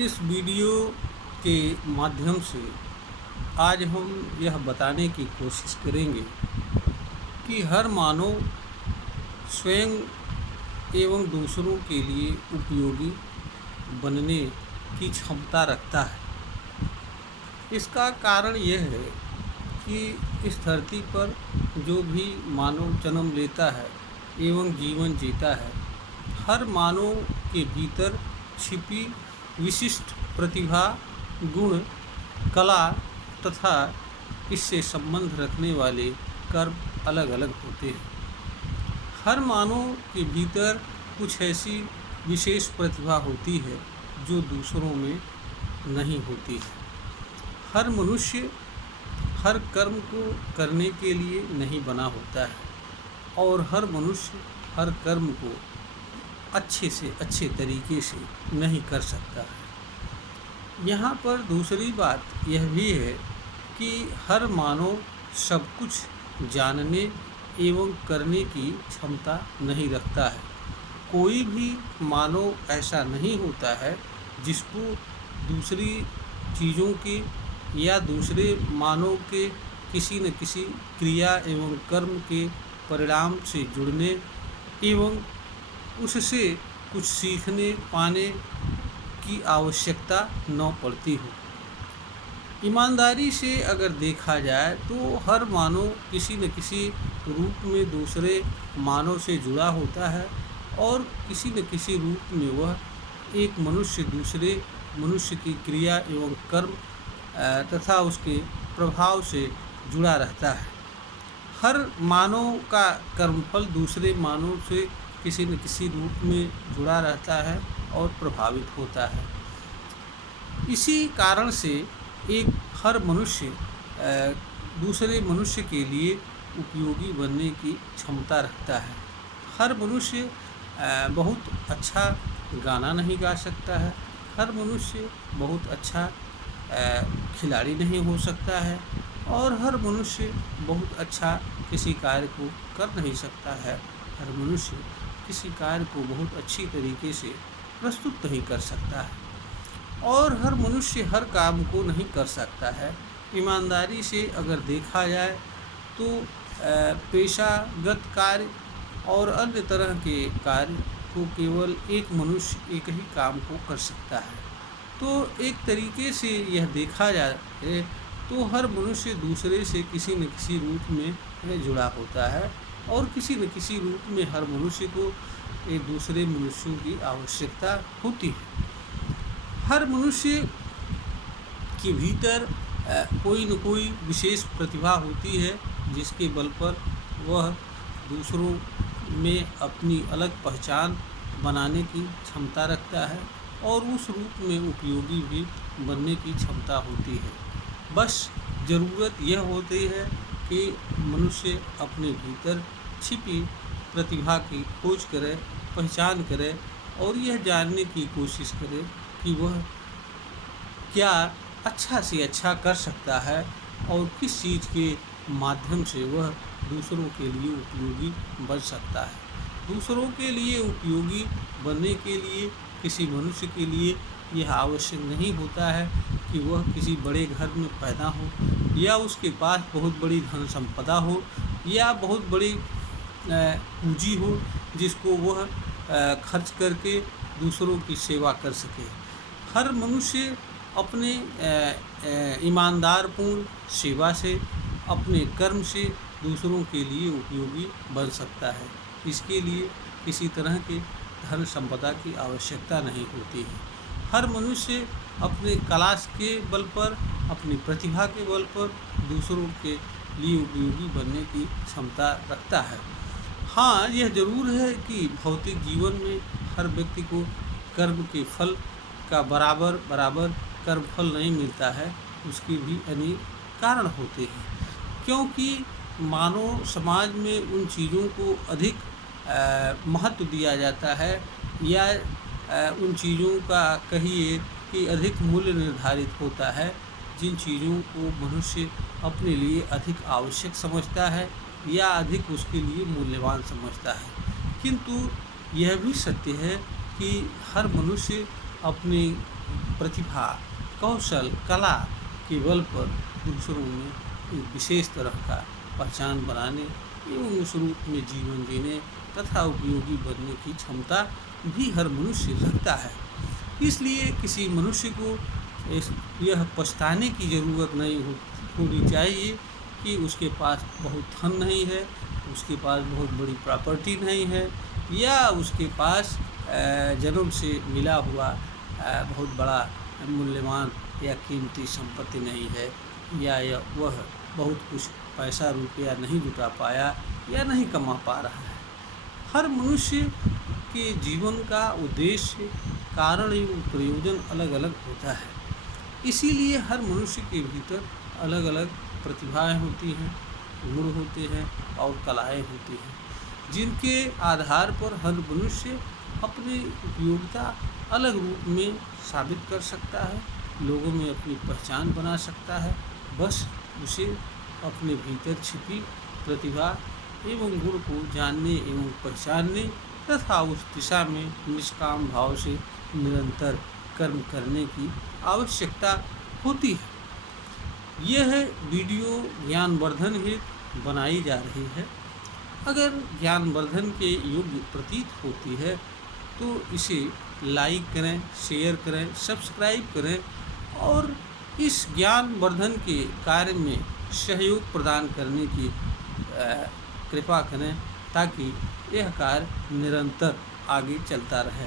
इस वीडियो के माध्यम से आज हम यह बताने की कोशिश करेंगे कि हर मानव स्वयं एवं दूसरों के लिए उपयोगी बनने की क्षमता रखता है। इसका कारण यह है कि इस धरती पर जो भी मानव जन्म लेता है एवं जीवन जीता है, हर मानव के भीतर छिपी विशिष्ट प्रतिभा, गुण, कला तथा इससे संबंध रखने वाले कर्म अलग अलग होते हैं। हर मानव के भीतर कुछ ऐसी विशेष प्रतिभा होती है जो दूसरों में नहीं होती है। हर मनुष्य हर कर्म को करने के लिए नहीं बना होता है और हर मनुष्य हर कर्म को अच्छे से अच्छे तरीके से नहीं कर सकता है। यहाँ पर दूसरी बात यह भी है कि हर मानव सब कुछ जानने एवं करने की क्षमता नहीं रखता है। कोई भी मानव ऐसा नहीं होता है जिसको दूसरी चीज़ों की या दूसरे मानव के किसी न किसी क्रिया एवं कर्म के परिणाम से जुड़ने एवं उससे कुछ सीखने पाने की आवश्यकता न पड़ती हो। ईमानदारी से अगर देखा जाए तो हर मानव किसी न किसी रूप में दूसरे मानव से जुड़ा होता है और किसी न किसी रूप में वह एक मनुष्य दूसरे मनुष्य की क्रिया एवं कर्म तथा उसके प्रभाव से जुड़ा रहता है। हर मानव का कर्मफल दूसरे मानव से किसी न किसी रूप में जुड़ा रहता है और प्रभावित होता है। इसी कारण से एक हर मनुष्य दूसरे मनुष्य के लिए उपयोगी बनने की क्षमता रखता है। हर मनुष्य बहुत अच्छा गाना नहीं गा सकता है, हर मनुष्य बहुत अच्छा खिलाड़ी नहीं हो सकता है और हर मनुष्य बहुत अच्छा किसी कार्य को कर नहीं सकता है। हर मनुष्य किसी कार्य को बहुत अच्छी तरीके से प्रस्तुत नहीं कर सकता है और हर मनुष्य हर काम को नहीं कर सकता है। ईमानदारी से अगर देखा जाए तो पेशागत कार्य और अन्य तरह के कार्य को केवल एक मनुष्य एक ही काम को कर सकता है। तो एक तरीके से यह देखा जाए तो हर मनुष्य दूसरे से किसी न किसी रूप में जुड़ा होता है और किसी न किसी रूप में हर मनुष्य को एक दूसरे मनुष्यों की आवश्यकता होती है। हर मनुष्य के भीतर कोई न कोई विशेष प्रतिभा होती है जिसके बल पर वह दूसरों में अपनी अलग पहचान बनाने की क्षमता रखता है और उस रूप में उपयोगी भी बनने की क्षमता होती है। बस ज़रूरत यह होती है कि मनुष्य अपने भीतर छिपी प्रतिभा की खोज करे, पहचान करे और यह जानने की कोशिश करे कि वह क्या अच्छा से अच्छा कर सकता है और किस चीज़ के माध्यम से वह दूसरों के लिए उपयोगी बन सकता है। दूसरों के लिए उपयोगी बनने के लिए किसी मनुष्य के लिए यह आवश्यक नहीं होता है कि वह किसी बड़े घर में पैदा हो या उसके पास बहुत बड़ी धन संपदा हो या बहुत बड़ी पूंजी हो जिसको वह खर्च करके दूसरों की सेवा कर सके। हर मनुष्य अपने ईमानदारपूर्ण सेवा से, अपने कर्म से दूसरों के लिए उपयोगी बन सकता है। इसके लिए किसी तरह के धन संपदा की आवश्यकता नहीं होती है। हर मनुष्य अपने कला के बल पर, अपनी प्रतिभा के बल पर दूसरों के लिए उपयोगी बनने की क्षमता रखता है। हाँ, यह ज़रूर है कि भौतिक जीवन में हर व्यक्ति को कर्म के फल का बराबर कर्मफल नहीं मिलता है। उसके भी अनेक कारण होते हैं क्योंकि मानव समाज में उन चीज़ों को अधिक महत्व दिया जाता है या उन चीज़ों का कहिए कि अधिक मूल्य निर्धारित होता है जिन चीज़ों को मनुष्य अपने लिए अधिक आवश्यक समझता है या अधिक उसके लिए मूल्यवान समझता है। किंतु यह भी सत्य है कि हर मनुष्य अपने प्रतिभा, कौशल, कला के बल पर दूसरों में एक विशेष तरह का पहचान बनाने एवं उस रूप में जीवन जीने तथा उपयोगी बनने की क्षमता भी हर मनुष्य रखता है। इसलिए किसी मनुष्य को यह पछताने की ज़रूरत नहीं होनी चाहिए कि उसके पास बहुत धन नहीं है, उसके पास बहुत बड़ी प्रॉपर्टी नहीं है, या उसके पास जन्म से मिला हुआ बहुत बड़ा मूल्यवान या कीमती संपत्ति नहीं है, या वह बहुत कुछ पैसा रुपया नहीं जुटा पाया या नहीं कमा पा रहा है। हर मनुष्य के जीवन का उद्देश्य, कारण एवं प्रयोजन अलग अलग होता है। इसीलिए हर मनुष्य के भीतर अलग अलग प्रतिभाएं होती हैं, गुण होते हैं और कलाएं होती हैं, जिनके आधार पर हर मनुष्य अपनी उपयोगिता अलग रूप में साबित कर सकता है, लोगों में अपनी पहचान बना सकता है। बस उसे अपने भीतर छिपी प्रतिभा एवं गुण को जानने एवं पहचानने तथा उस दिशा में निष्काम भाव से निरंतर कर्म करने की आवश्यकता होती है। यह वीडियो ज्ञानवर्धन हेतु बनाई जा रही है। अगर ज्ञानवर्धन के योग्य प्रतीत होती है तो इसे लाइक करें, शेयर करें, सब्सक्राइब करें और इस ज्ञानवर्धन के कार्य में सहयोग प्रदान करने की कृपा करें, ताकि यह कार्य निरंतर आगे चलता रहे।